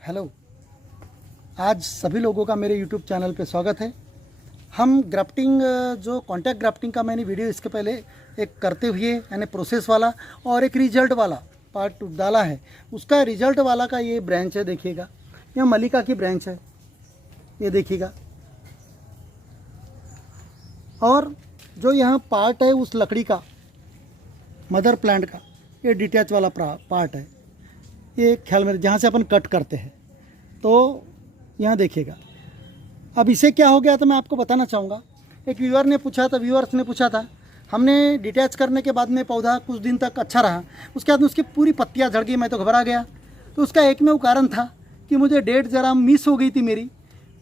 Hello, आज सभी लोगों का मेरे यूट्यूब चैनल पे स्वागत है। हम ग्राफ्टिंग जो कॉन्टैक्ट ग्राफ्टिंग का मैंने वीडियो इसके पहले एक करते हुए यानी प्रोसेस वाला और एक रिजल्ट वाला पार्ट डाला है। उसका रिजल्ट वाला का ये ब्रांच है, देखिएगा यह मल्लिका की ब्रांच है, ये देखिएगा। और जो यहाँ पार्ट है उस लकड़ी का मदर प्लांट का, ये डिटैच वाला पार्ट है, ये ख्याल में जहाँ से अपन कट करते हैं। तो यहाँ देखिएगा, अब इसे क्या हो गया तो मैं आपको बताना चाहूँगा। एक व्यूअर्स ने पूछा था, हमने डिटैच करने के बाद में पौधा कुछ दिन तक अच्छा रहा, उसके बाद में उसकी पूरी पत्तियाँ झड़ गई, मैं तो घबरा गया। तो उसका एक में वो कारण था कि मुझे डेट ज़रा मिस हो गई थी मेरी,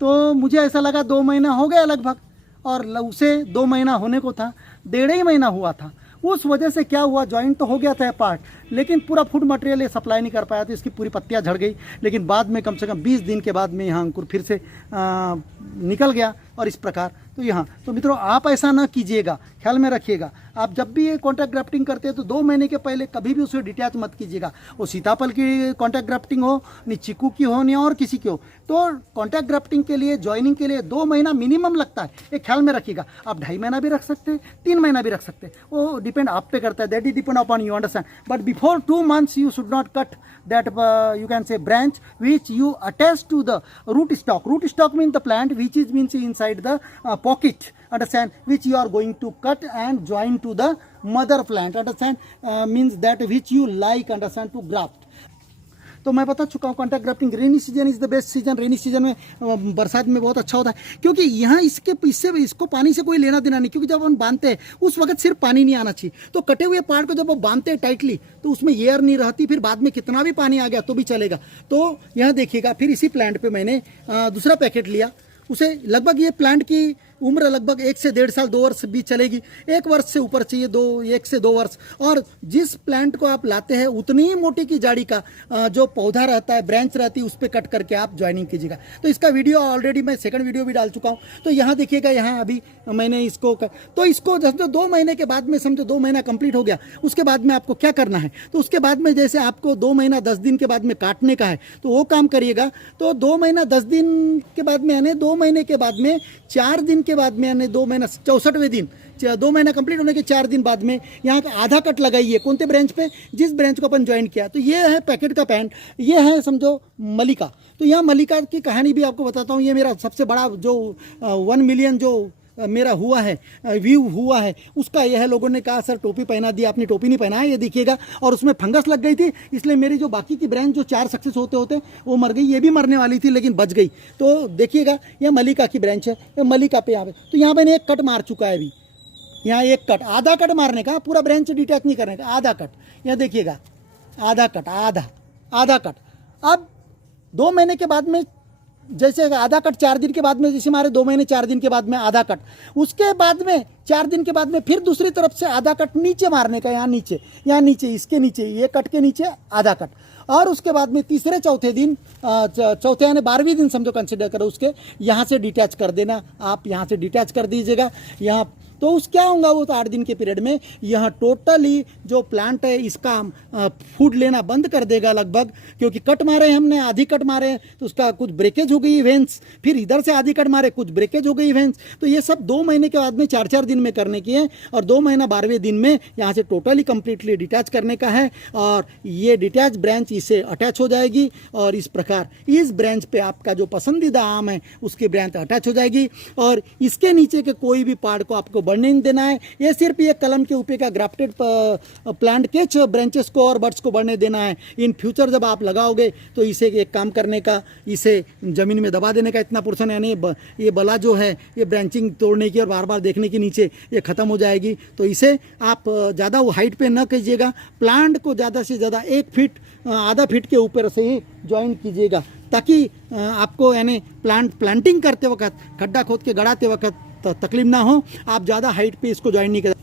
तो मुझे ऐसा लगा 2 महीना हो गया लगभग, और उसे 2 महीना होने को था, 1.5 ही महीना हुआ था। उस वजह से क्या हुआ, जॉइंट तो हो गया था पार्ट, लेकिन पूरा फूड मटेरियल ये सप्लाई नहीं कर पाया, तो इसकी पूरी पत्तियां झड़ गई। लेकिन बाद में कम से कम 20 दिन के बाद में यहाँ अंकुर फिर से निकल गया, और इस प्रकार तो यहाँ तो मित्रों आप ऐसा ना कीजिएगा, ख्याल में रखिएगा। आप जब भी ये कॉन्टैक्ट ग्राफ्टिंग करते हैं तो 2 महीने के पहले कभी भी उसे डिटैच मत कीजिएगा। वो सीताफल की कॉन्टैक्ट ग्राफ्टिंग हो, नहीं चीकू की हो, नहीं और किसी की हो, तो कॉन्टैक्ट ग्राफ्टिंग के लिए, ज्वाइनिंग के लिए 2 महीना मिनिमम लगता है, ये ख्याल में रखिएगा। आप 2.5 महीना भी रख सकते हैं, 3 महीना भी रख सकते हैं, वो डिपेंड आप पे करता है, that is depend upon you, understand. But before 2 months you should not cut that you can say branch which you attach to the root stock. Root stock means the plant which is means inside the pocket, understand, which you are going to cut and join to the mother plant, understand, means that which you like, understand, to graft. तो मैं बता चुका हूँ contact grafting rainy season is the best season. Rainy season में बरसात में बहुत अच्छा होता है, क्योंकि यहाँ इसको पानी से कोई लेना देना नहीं, क्योंकि जब हम बांधते हैं उस वक्त सिर्फ पानी नहीं आना चाहिए। तो कटे हुए पार्ट को जब हम बांधते हैं टाइटली तो उसमें एयर नहीं रहती, फिर बाद में कितना भी पानी आ गया तो भी चलेगा। तो यहाँ देखिएगा, फिर इसी प्लांट पर मैंने दूसरा पैकेट लिया, उसे लगभग ये प्लांट की उम्र लगभग 1 से 1.5 साल 2 वर्ष भी चलेगी, 1 वर्ष से ऊपर चाहिए, 1 से 2 वर्ष। और जिस प्लांट को आप लाते हैं उतनी ही मोटी की जाड़ी का जो पौधा रहता है, ब्रांच रहती है, उस पर कट करके आप ज्वाइनिंग कीजिएगा। तो इसका वीडियो ऑलरेडी मैं सेकंड वीडियो भी डाल चुका हूँ। तो यहाँ देखिएगा, यहाँ अभी मैंने तो इसको जब 2 महीने के बाद में, समझो 2 महीना कंप्लीट हो गया, उसके बाद में आपको क्या करना है, तो उसके बाद में जैसे आपको 2 महीना 10 दिन के बाद में काटने का है, तो वो काम करिएगा। तो 2 महीना 10 दिन के बाद में, यानी 2 महीने के बाद में 4 दिन के बाद में, यानी 2 महीना 64वें दिन, 2 महीना कंप्लीट होने के 4 दिन बाद में यहाँ का आधा कट लगाइए। कौन से ब्रांच पे, जिस ब्रांच को अपन ज्वाइन किया। तो ये है पैकेट का पैंट, ये है समझो मल्लिका। तो यहाँ मल्लिका की कहानी भी आपको बताता हूँ। ये मेरा सबसे बड़ा जो 1 मिलियन जो मेरा हुआ है, व्यू हुआ है, उसका यह है। लोगों ने कहा सर टोपी पहना दी आपने, टोपी नहीं पहना है, ये देखिएगा। और उसमें फंगस लग गई थी, इसलिए मेरी जो बाकी की ब्रांच जो 4 सक्सेस होते होते वो मर गई। ये भी मरने वाली थी लेकिन बच गई। तो देखिएगा, यह मल्लिका की ब्रांच है, ये मल्लिका पे यहाँ पे। तो यहाँ मैंने एक कट मार चुका है अभी, यहाँ एक कट, आधा कट मारने का, पूरा ब्रांच डिटैच नहीं करने का, आधा कट। यहाँ देखिएगा, आधा कट, आधा कट। अब 2 महीने के बाद में जैसे आधा कट 4 दिन के बाद में, जैसे हमारे 2 महीने 4 दिन के बाद में आधा कट, उसके बाद में 4 दिन के बाद में फिर दूसरी तरफ से आधा कट नीचे मारने का, यहाँ नीचे, इसके नीचे, ये कट के नीचे आधा कट। और उसके बाद में तीसरे चौथे दिन, चौथे यानी 12वें दिन समझो कंसिडर करो, उसके यहाँ से डिटैच कर देना, आप यहाँ से डिटैच कर दीजिएगा यहाँ। तो उस क्या होगा, वो तो 8 दिन के पीरियड में यहाँ टोटली जो प्लांट है इसका फूड लेना बंद कर देगा लगभग, क्योंकि कट मारे हमने, आधी कट मारे तो उसका कुछ ब्रेकेज हो गई वेंस, फिर इधर से आधी कट मारे, कुछ ब्रेकेज हो गई वेंस। तो ये सब 2 महीने के बाद में 4-4 दिन में करने की है, और 2 महीना 12वें दिन में यहाँ से टोटली कम्प्लीटली डिटैच करने का है। और ये डिटैच ब्रांच इससे अटैच हो जाएगी, और इस प्रकार इस ब्रांच पे आपका जो पसंदीदा आम है उसकी ब्रांच अटैच हो जाएगी, और इसके नीचे के कोई भी पार्ट को आपको बढ़ने नहीं देना है। ये सिर्फ ये कलम के ऊपर का ग्राफ्टेड प्लांट के ब्रांचेस को और बर्ड्स को बढ़ने देना है। इन फ्यूचर जब आप लगाओगे तो इसे एक काम करने का, इसे ज़मीन में दबा देने का इतना पोर्शन, यानी ये बला जो है ये ब्रांचिंग तोड़ने की और बार बार देखने की नीचे ये ख़त्म हो जाएगी। तो इसे आप ज़्यादा वो हाइट पे न कीजिएगा, प्लांट को ज़्यादा से ज़्यादा 1 फीट, आधा फीट के ऊपर से ही ज्वाइन कीजिएगा, ताकि आपको यानी प्लांटिंग करते वक्त, खड्डा खोद के गड़ाते वक्त तकलीफ ना हो। आप ज़्यादा हाइट पे इसको ज्वाइन नहीं करें।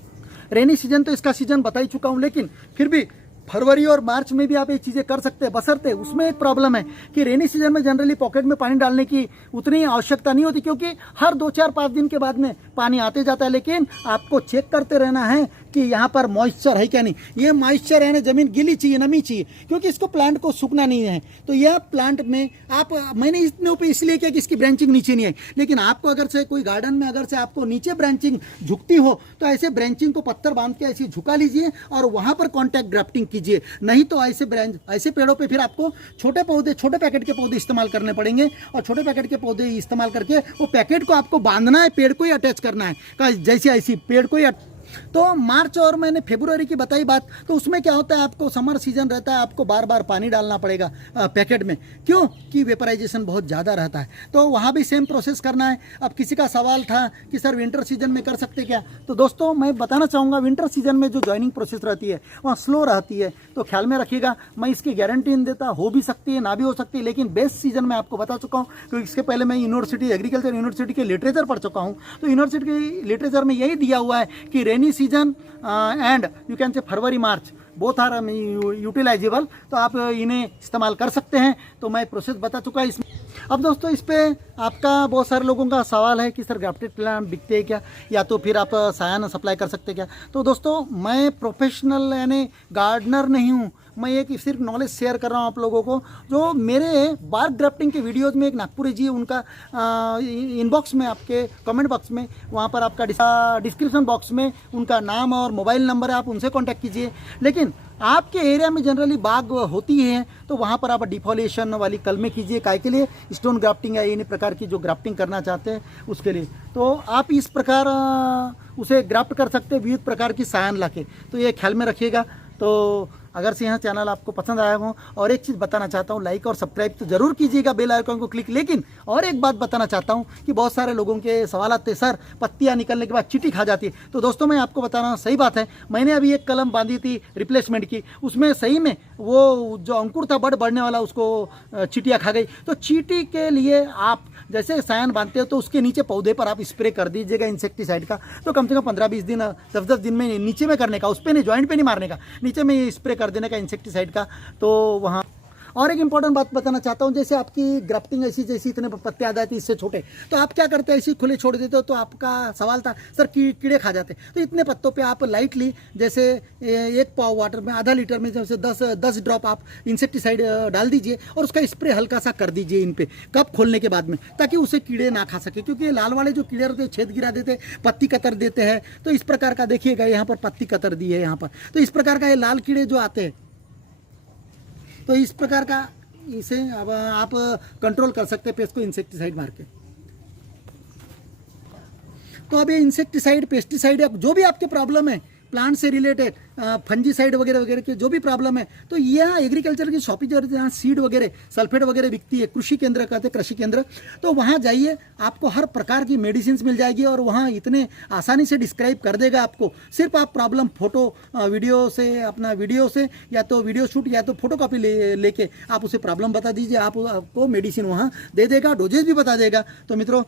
रेनी सीजन तो इसका सीजन बता ही चुका हूँ, लेकिन फिर भी फरवरी और मार्च में भी आप ये चीज़ें कर सकते हैं, बशर्ते उसमें एक प्रॉब्लम है कि रेनी सीजन में जनरली पॉकेट में पानी डालने की उतनी आवश्यकता नहीं होती, क्योंकि हर 2, 4, 5 दिन के बाद में पानी आते जाता है। लेकिन आपको चेक करते रहना है कि यहाँ पर मॉइस्चर है क्या नहीं। ये मॉइस्चर है ना, ज़मीन गीली चाहिए, नमी चाहिए, क्योंकि इसको प्लांट को सूखना नहीं है। तो यह प्लांट में आप, मैंने इतने ऊपर इसलिए किया कि इसकी ब्रांचिंग नीचे नहीं आई, लेकिन आपको अगर से कोई गार्डन में अगर से आपको नीचे ब्रांचिंग झुकती हो तो ऐसे ब्रांचिंग को पत्थर बांध के ऐसे झुका लीजिए और वहाँ पर कॉन्टैक्ट ग्राफ्टिंग कीजिए। नहीं तो ऐसे पेड़ों पर फिर आपको छोटे पौधे, छोटे पैकेट के पौधे इस्तेमाल करने पड़ेंगे, और छोटे पैकेट के पौधे इस्तेमाल करके वो पैकेट को आपको बांधना है, पेड़ को ही अटैच करना है, जैसे ऐसी पेड़ को ही। तो मार्च और मैंने फरवरी की बताई बात, तो उसमें क्या होता है, आपको समर सीजन रहता है, आपको बार बार पानी डालना पड़ेगा पैकेट में, क्यों कि वेपराइजेशन बहुत ज़्यादा रहता है। तो वहाँ भी सेम प्रोसेस करना है। अब किसी का सवाल था कि सर विंटर सीजन में कर सकते क्या, तो दोस्तों मैं बताना चाहूँगा, विंटर सीजन में जो ज्वाइनिंग प्रोसेस रहती है वहाँ स्लो रहती है, तो ख्याल में रखिएगा। मैं इसकी गारंटी नहीं देता, हो भी सकती है, ना भी हो सकती है, लेकिन बेस्ट सीजन में आपको बता चुका हूँ, क्योंकि इसके पहले मैं यूनिवर्सिटी, एग्रीकल्चर यूनिवर्सिटी के लिटरेचर पढ़ चुका हूँ। तो यूनिवर्सिटी के लिटरेचर में यही दिया हुआ है कि rainy season and you can say February March both are यूटिलाइजेबल, तो आप इन्हें इस्तेमाल कर सकते हैं। तो मैं प्रोसेस बता चुका है इसमें। अब दोस्तों इस पे आपका बहुत सारे लोगों का सवाल है कि सर ग्राफ्टेड प्लांट बिकते हैं क्या, या तो फिर आप सायान सप्लाई कर सकते हैं क्या। तो दोस्तों मैं प्रोफेशनल यानी गार्डनर नहीं हूँ, मैं एक सिर्फ नॉलेज शेयर कर रहा हूँ आप लोगों को। जो मेरे बार्क ग्राफ्टिंग के वीडियोज़ में एक नागपुरी जी, उनका इनबॉक्स में, आपके कमेंट बॉक्स में, वहाँ पर आपका डिस्क्रिप्शन बॉक्स में उनका नाम और मोबाइल नंबर है, आप उनसे कांटेक्ट कीजिए। लेकिन आपके एरिया में जनरली बाग होती है तो वहाँ पर आप डिफॉलेशन वाली कलमें कीजिए, काय के लिए, स्टोन ग्राफ्टिंग या इन प्रकार की जो ग्राफ्टिंग करना चाहते हैं उसके लिए। तो आप इस प्रकार उसे ग्राफ्ट कर सकते हैं विविध प्रकार की सायान लाके, तो ये ख्याल में रखिएगा। तो अगर से यहाँ चैनल आपको पसंद आया हो, और एक चीज़ बताना चाहता हूँ, लाइक और सब्सक्राइब तो जरूर कीजिएगा, बेल आइकन को क्लिक। लेकिन और एक बात बताना चाहता हूँ कि बहुत सारे लोगों के सवाल आते हैं, सर पत्तियाँ निकलने के बाद चींटी खा जाती है। तो दोस्तों मैं आपको बता रहा हूँ, सही बात है, मैंने अभी एक कलम बांधी थी रिप्लेसमेंट की, उसमें सही में वो जो अंकुर था बढ़ने वाला, उसको चींटियाँ खा गई। तो चींटी के लिए आप जैसे सायान बांधते हो तो उसके नीचे पौधे पर आप स्प्रे कर दीजिएगा इंसेक्टिसाइड का। तो कम से कम 15-20 दिन, 10-10 दिन में नीचे में करने का, उस पर नहीं, जॉइंट पे नहीं मारने का, नीचे में स्प्रे कर देने का इंसेक्टिसाइड का। तो वहाँ और एक इंपॉर्टेंट बात बताना चाहता हूँ, जैसे आपकी ग्राफ्टिंग ऐसी जैसी इतने पत्ते आ जाते हैं इससे छोटे, तो आप क्या करते हैं, ऐसे खुले छोड़ देते हो। तो आपका सवाल था सर कीड़े खा जाते हैं, तो इतने पत्तों पे आप लाइटली जैसे 1 पाव वाटर में, आधा लीटर में जैसे 10 ड्रॉप आप इंसेक्टिसाइड डाल दीजिए और उसका स्प्रे हल्का सा कर दीजिए इन पे कप खोलने के बाद में, ताकि उसे कीड़े ना खा सके। क्योंकि लाल वाले जो कीड़े रहते हैं छेद गिरा देते हैं, पत्ती कतर देते हैं। तो इस प्रकार का देखिएगा, यहाँ पर पत्ती कतर दी है यहाँ पर, तो इस प्रकार का ये लाल कीड़े जो आते हैं, तो इस प्रकार का इसे अब आप कंट्रोल कर सकते हैं पेस्ट को इंसेक्टिसाइड मार के। तो अब ये इंसेक्टिसाइड, पेस्टिसाइड, जो भी आपके प्रॉब्लम है प्लांट से रिलेटेड, फंजीसाइड वगैरह वगैरह के जो भी प्रॉब्लम है, तो यह एग्रीकल्चर की शॉपिंग जो जहाँ सीड वगैरह, सल्फेट वगैरह बिकती है, कृषि केंद्र कहते हैं, कृषि केंद्र, तो वहाँ जाइए, आपको हर प्रकार की मेडिसिन मिल जाएगी और वहाँ इतने आसानी से डिस्क्राइब कर देगा आपको। सिर्फ आप प्रॉब्लम फोटो वीडियो से, अपना वीडियो से या तो वीडियो शूट या तो फोटो कॉपी लेके आप उसे प्रॉब्लम बता दीजिए, आपको मेडिसिन वहाँ दे देगा, डोजेज भी बता देगा। तो मित्रों